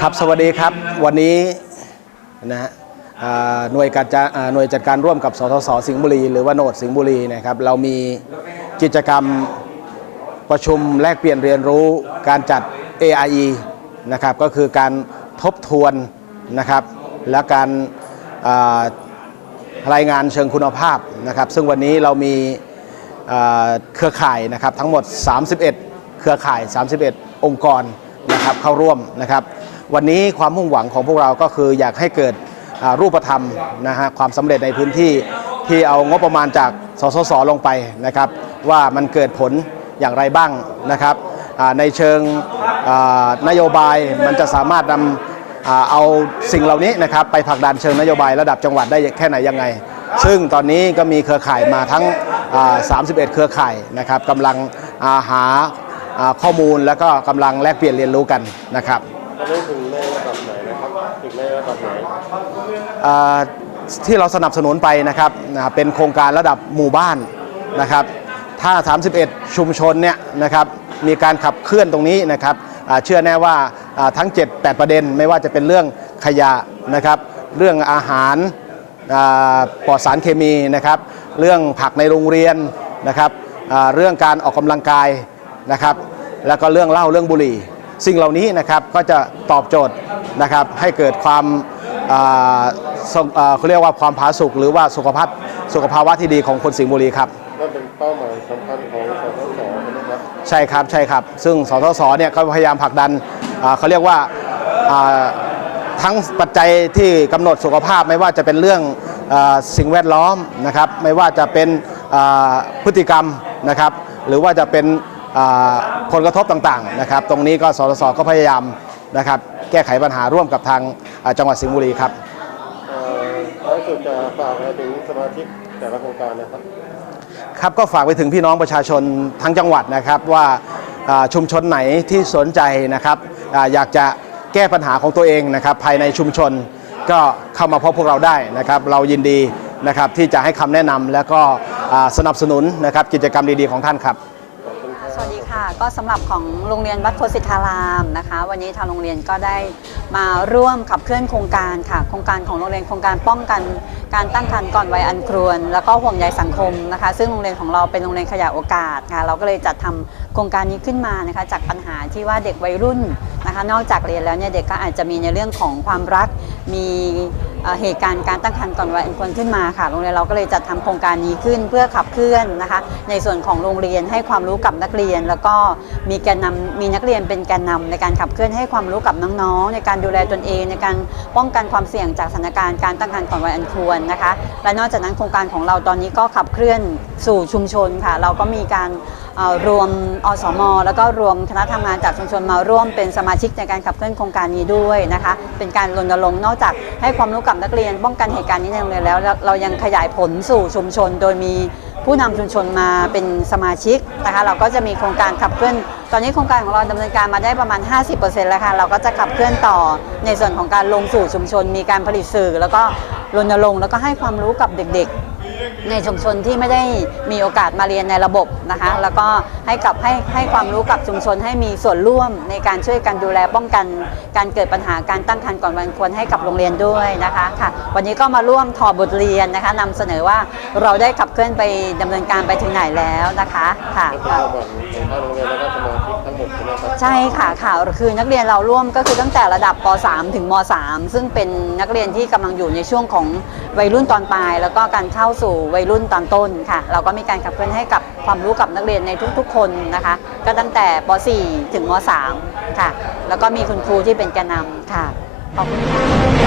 ครับสวัสดีครับวันนี้นะฮะหน่วยการจัดหน่วยจัดการร่วมกับสทศสิงห์บุรี หรือว่าโนดสิงห์บุรีนะครับเรามีกิจกรรมประชุมแลกเปลี่ยนเรียนรู้การจัด AIE นะครับก็คือการทบทวนนะครับและการรายงานเชิงคุณภาพนะครับซึ่งวันนี้เรามีเครือข่ายนะครับทั้งหมด 31 เครือข่าย 31 องค์กร นะครับเข้าร่วมนะครับ วันนี้ความมุ่งหวังของพวกเราก็คืออยากให้เกิดรูปธรรมนะฮะความสำเร็จในพื้นที่ที่เอางบประมาณจากสสสลงไปนะครับ ว่ามันเกิดผลอย่างไรบ้างนะครับในเชิงนโยบายมันจะสามารถนำเอาสิ่งเหล่านี้นะครับไปผลักดันเชิงนโยบายระดับจังหวัดได้แค่ไหนยังไง ซึ่งตอนนี้ก็มีเครือข่ายมาทั้ง 31 เครือข่ายนะครับกำลังาหา ข้อมูลแล้วก็กำลังแลกเปลี่ยนเรียนรู้กันนะครับตอนนี้ถึงในระดับไหนนะครับถึงในระดับไหนที่เราสนับสนุนไปนะครับเป็นโครงการระดับหมู่บ้านนะครับ ถ้า 31 ชุมชนเนี่ยนะครับมีการขับเคลื่อนตรงนี้นะครับเชื่อแน่ว่าทั้ง 7-8 ประเด็น ไม่ว่าจะเป็นเรื่องขยะนะครับเรื่องอาหารปลอดสารเคมีนะครับ เรื่องผักในโรงเรียนนะครับเรื่องการออกกำลังกาย นะครับ แล้วก็เรื่องเหล้าเรื่องบุหรี่ สิ่งเหล่านี้นะครับก็จะตอบโจทย์นะครับให้เกิดความอ่าสมอ่าเขาเรียกว่าความผาสุกหรือว่าสุขภาพสุขภาวะที่ดีของคนสิงห์บุรีครับนั่นเป็นเป้าหมายสำคัญของสสสนะครับใช่ครับใช่ครับ ซึ่งสทศเนี่ยก็พยายามผลักดันอ่าเขาเรียกว่าอ่าทั้งปัจจัยที่กำหนดสุขภาพไม่ว่าจะเป็นเรื่องอาสิ่งแวดล้อมนะครับ ไม่ว่าจะเป็นอ่าพฤติกรรมนะครับ หรือว่าจะเป็นอ่า ผลกระทบต่างๆนะครับ ตรงนี้ก็สทศก็พยายามนะครับแก้ไขปัญหาร่วมกับทางอ่าจังหวัดสิงห์บุรีครับเอ่อท้ายสุดจะฝากอะไรถึงสมาชิกแต่ละโครงการนะครับครับก็ฝากไปถึงพี่น้องประชาชนทั้งจังหวัดนะครับว่าอ่าชุมชนไหนที่สนใจนะครับอาอยากจะแก้ปัญหาของตัวเองนะครับ ภายในชุมชนก็เข้ามาพบพวกเราได้นะครับ เรายินดีนะครับที่จะให้คำแนะนำแล้วก็อ่าสนับสนุนนะครับกิจกรรมดีๆของท่านครับสวัสดีค่ะ ก็สำหรับของโรงเรียนวัดโพสิทธารามนะคะ วันนี้ทางโรงเรียนก็ได้มาร่วมขับเคลื่อนโครงการค่ะ โครงการของโรงเรียนโครงการป้องกันการตั้งครรภ์ก่อนวัยอันควรแล้วก็ห่วงใยสังคมนะคะ ซึ่งโรงเรียนของเราเป็นโรงเรียนขยายโอกาสค่ะ เราก็เลยจัดทำโครงการนี้ขึ้นมานะคะ จากปัญหาที่ว่าเด็กวัยรุ่น นะคะนอกจากเรียนแล้วเนี่ยเด็กก็อาจจะมีในเรื่องของความรัก มีเหตุการณ์การตั้งครรภ์ก่อนวัยอันควรขึ้นมาค่ะโรงเรียนเราก็เลยจัดทำโครงการนี้ขึ้นเพื่อขับเคลื่อนนะคะ ในส่วนของโรงเรียนให้ความรู้กับนักเรียน แล้วก็มีแกนนำมีนักเรียนเป็นแกนนำในการขับเคลื่อนให้ความรู้กับน้องๆ ในการดูแลตนเอง ในการป้องกันความเสี่ยงจากสถานการณ์การตั้งครรภ์ก่อนวัยอันควรนะคะ และนอกจากนั้นโครงการของเราตอนนี้ก็ขับเคลื่อนสู่ชุมชนค่ะ เราก็มีการ รวมอสม แล้วก็รวมคณะทำงานจากชุมชนมาร่วมเป็นสมาชิกในการขับเคลื่อนโครงการนี้ด้วยนะคะ เป็นการรณรงค์นอกจากให้ความรู้กับนักเรียนป้องกันเหตุการณ์นี้ในโรงเรียนแล้ว เรายังขยายผลสู่ชุมชน โดยมีผู้นำชุมชนมาเป็นสมาชิกนะคะเราก็จะมีโครงการขับเคลื่อน ตอนนี้โครงการของเราดำเนินการมาได้ประมาณ 50%แล้วค่ะเราก็จะขับเคลื่อนต่อในส่วนของการลงสู่ชุมชน มีการผลิตสื่อ แล้วก็รณรงค์แล้วก็ให้ความรู้กับเด็กๆ ในชุมชนที่ไม่ได้มีโอกาสมาเรียนในระบบนะคะ แล้วก็ให้กับให้ให้ความรู้กับชุมชนให้มีส่วนร่วมในการช่วยกันดูแลป้องกัน การเกิดปัญหาการตั้งครรภ์ก่อนวันควรให้กับโรงเรียนด้วยนะคะค่ะ วันนี้ก็มาร่วมถอดบทเรียนนะคะนำเสนอว่าเราได้ขับเคลื่อนไปดำเนินการไปถึงไหนแล้วนะคะค่ะเป็นความหวังของทางโรงเรียนและก็สมาชิกทั้งหมด ใช่ไหมครับใช่ค่ะค่ะคือนักเรียนเราร่วมก็คือตั้งแต่ระดับป .3 ถึงม .3 ซึ่งเป็นนักเรียนที่กำลังอยู่ในช่วงของวัยรุ่นตอนปลาย แล้วก็การเข้าสู่วัยรุ่นตอนต้นค่ะ เราก็มีการขับเคลื่อนให้กับความรู้กับนักเรียนในทุกๆ คนนะคะ ก็ตั้งแต่ป .4 ถึงม .3 ค่ะ แล้วก็มีคุณครูที่เป็นแกนนำค่ะขอบคุณค่ะ